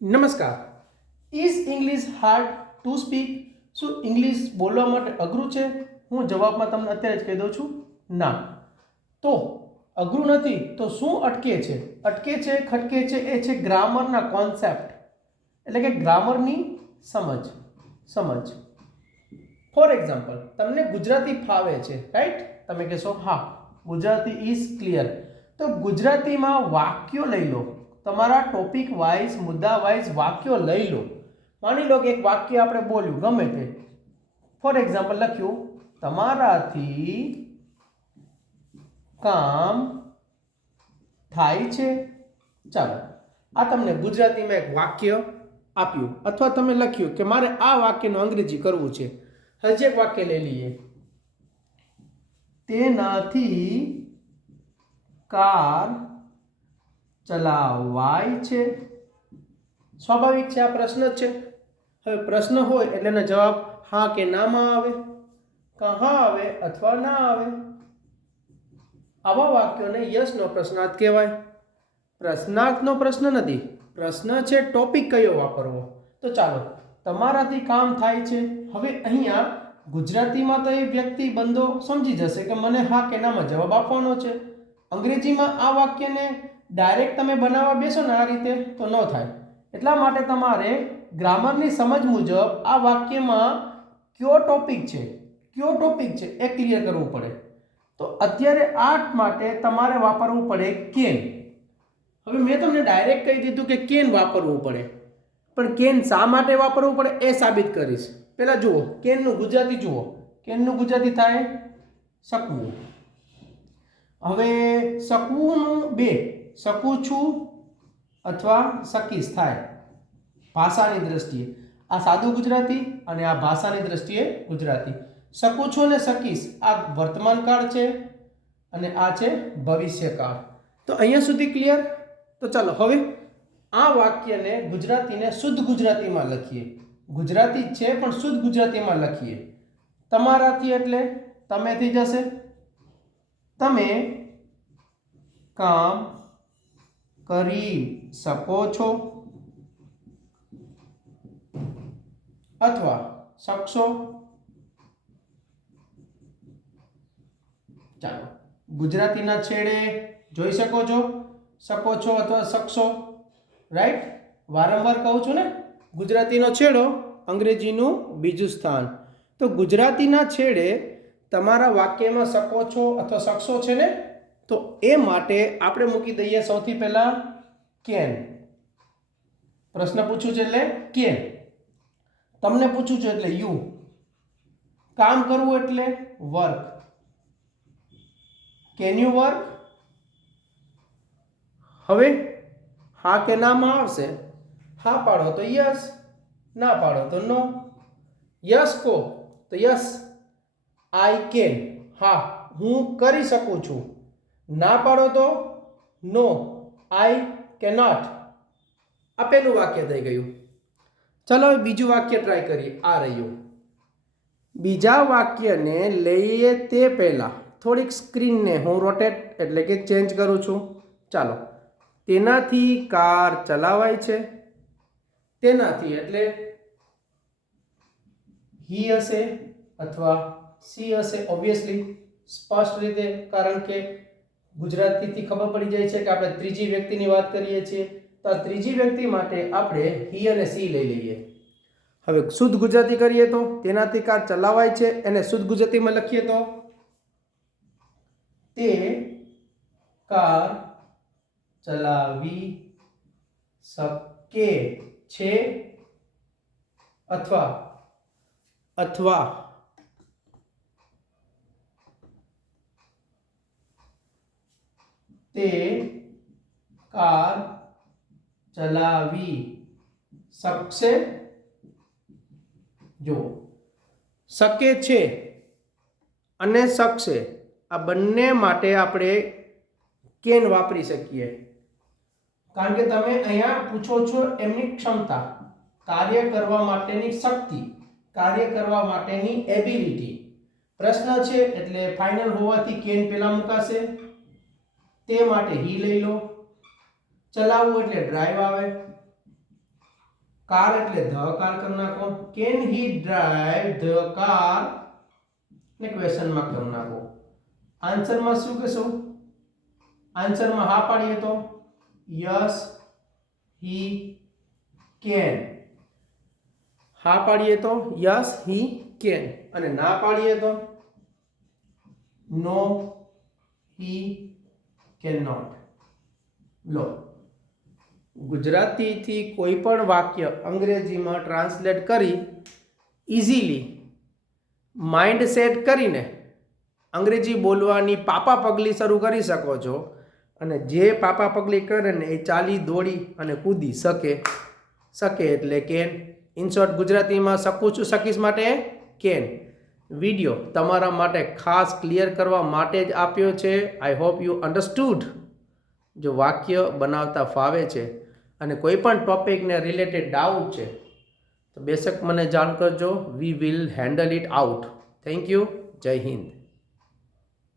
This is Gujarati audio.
નમસ્કાર. Is English hard to speak? શું ઇંગ્લિશ બોલવા માટે અઘરું છે? હું જવાબમાં તમને અત્યારે જ કહી દઉં છું, ના. તો અઘરું નથી તો શું અટકે છે? અટકે છે, ખટકે છે, એ છે ગ્રામરના કોન્સેપ્ટ, એટલે કે ગ્રામરની સમજ. ફોર એક્ઝામ્પલ, તમને ગુજરાતી ફાવે છે, રાઈટ? તમે કહેશો હા, ગુજરાતી ઇઝ ક્લિયર. તો ગુજરાતીમાં વાક્યો લઈ લો, તમારા ટોપિક વાઇઝ, મુદ્દા વાઇઝ વાક્યો લઈ લો. માની લો કે એક વાક્ય આપણે બોલ્યું ગમે તે, ફોર એક્ઝામ્પલ લખ્યું, તમારાથી કામ થાય છે. ચાલો, આ તમને ગુજરાતીમાં એક વાક્ય આપ્યું, અથવા તમે લખ્યું કે મારે આ વાક્યનું અંગ્રેજી કરવું છે. હજી એક વાક્ય લઈ લઈએ, તેનાથી કાર ચલાવાય છે. સ્વાભાવિક છે, આ પ્રશ્ન જ છે. હવે પ્રશ્ન હોય એટલે એનો જવાબ હા કે નામાં આવે, કાં હા આવે અથવા ના આવે. આવા વાક્યોને યસનો પ્રશ્નાર્થ કહેવાય. પ્રશ્નાર્થનો પ્રશ્ન નથી, પ્રશ્ન છે ટોપિક કયો વાપરવો. તો ચાલો, તમારાથી કામ થાય છે. હવે અહીંયા ગુજરાતીમાં તો એ વ્યક્તિ બંધો સમજી જશે કે મને હા કે નામાં જવાબ આપવાનો છે. અંગ્રેજીમાં આ વાક્યને ડાયરેક્ટ તમે બનાવવા બેસો ને આ રીતે તો ન થાય. એટલા માટે તમારે ગ્રામરની સમજ મુજબ આ વાક્યમાં કયો ટોપિક છે એ ક્લિયર કરવું પડે. તો અત્યારે આ માટે તમારે વાપરવું પડે કેન. હવે મેં તમને ડાયરેક્ટ કહી દીધું કે કેન વાપરવું પડે, પણ કેન શા માટે વાપરવું પડે એ સાબિત કરીશ. પહેલા જુઓ, કેનનું ગુજરાતી જુઓ. કેનનું ગુજરાતી થાય શકવું. હવે શકવુંનું બે, શકું છું અથવા શકીશ થાય ભાષાની દ્રષ્ટિએ. આ સાદું ગુજરાતી અને આ ભાષાની દ્રષ્ટિએ ગુજરાતી. શકું છું ને શકીશ આ વર્તમાન કાળ છે અને આ છે ભવિષ્યકાળ. તો અહીંયા સુધી ક્લિયર? તો ચાલો હવે આ વાક્યને ગુજરાતીને શુદ્ધ ગુજરાતીમાં લખીએ. ગુજરાતી જ છે પણ શુદ્ધ ગુજરાતીમાં લખીએ. તમારાથી એટલે તમેથી જશે. તમે કામ કરી શકો છો અથવા શકશો. ચાલો, ગુજરાતીના છેડે જોઈ શકો છો અથવા શકશો, રાઈટ? વારંવાર કહું છું ને, ગુજરાતીનો છેડો અંગ્રેજીનું બીજું સ્થાન. તો ગુજરાતીના છેડે તમારા વાક્યમાં શકો છો અથવા શકશો છે ને, તો એ માટે આપણે મૂકી દઈએ સૌથી પહેલા કેન. પ્રશ્ન પૂછું છે એટલે કેન, તમને પૂછું છું એટલે યુ, કામ કરવું એટલે વર્ક. Can you work? હવે હા કે નામાં આવશે. હા પાડો તો યસ, ના પાડો તો નો. યસ કહો તો યસ, આઈ કેન, હા હું કરી શકું છું. ના પાડો તો નો, આઈ કેનોટ. આ પહેલું વાક્ય થઈ ગયું. ચલો હવે બીજું વાક્ય ટ્રાય કરીએ. આ રહ્યું. બીજા વાક્યને લઈએ તે પહેલા થોડીક સ્ક્રીનને હું રોટેટ એટલે કે ચેન્જ કરું છું. ચાલો, તેનાથી કાર ચલાવાય છે. તેનાથી એટલે હી હશે અથવા સી હશે. ઓબ્વિયસલી, સ્પષ્ટ રીતે, કારણ કે ગુજરાતીથી ખબર પડી જાય છે કે આપણે ત્રીજી વ્યક્તિની વાત કરીએ છીએ. તો આ ત્રીજી વ્યક્તિ માટે આપણે હી અને સી લઈ લઈએ. હવે શુદ્ધ ગુજરાતી કરીએ તો તેનાથી કાર ચલાવાય છે, એને શુદ્ધ ગુજરાતીમાં લખીએ તો તે કાર ચલાવી શકે છે અથવા તે કાર ચલાવી શકશે. જો શકે છે અને શકશે આ બંને માટે આપણે કેન વાપરી શકીએ. કારણ કે તમે અહીંયા પૂછો છો એમની ક્ષમતા, કાર્ય કરવા માટેની શક્તિ, કાર્ય કરવા માટેની એબિલિટી. પ્રશ્ન છે એટલે ફાઇનલ હોવાથી કેન પહેલા મુકાશે. તે માટે હી લઈ લો. ચલાવવું એટલે ડ્રાઈવ આવે. કાર એટલે ધ કાર કરી નાખો. Can he drive the car ને ક્વેશ્ચનમાં કરી નાખો. આન્સરમાં શું કહેશો? આન્સરમાં હા પાડીએ તો યસ હી કેન. હા પાડીએ તો યસ હી કેન, અને ના પાડીએ તો નો હી કેન નોટ. લો, ગુજરાતીથી કોઈ પણ વાક્ય અંગ્રેજીમાં ટ્રાન્સલેટ કરી ઇઝીલી માઇન્ડ સેટ કરીને અંગ્રેજી બોલવાની પાપા પગલી શરૂ કરી શકો છો. અને જે પાપા પગલી કરે ને એ ચાલી દોડી અને કૂદી શકે એટલે કેન. ઇન શોર્ટ ગુજરાતીમાં શકું છું શકીશ માટે કેન. વિડીયો તમારા માટે ખાસ ક્લિયર કરવા માટે જ આપ્યો છે. I hope you understood. જો વાક્ય બનાવતા ફાવે છે અને કોઈ પણ ટોપિકને રિલેટેડ ડાઉટ છે તો બેશક મને જાણ કરજો. We will handle it out. Thank you. જય હિન્દ.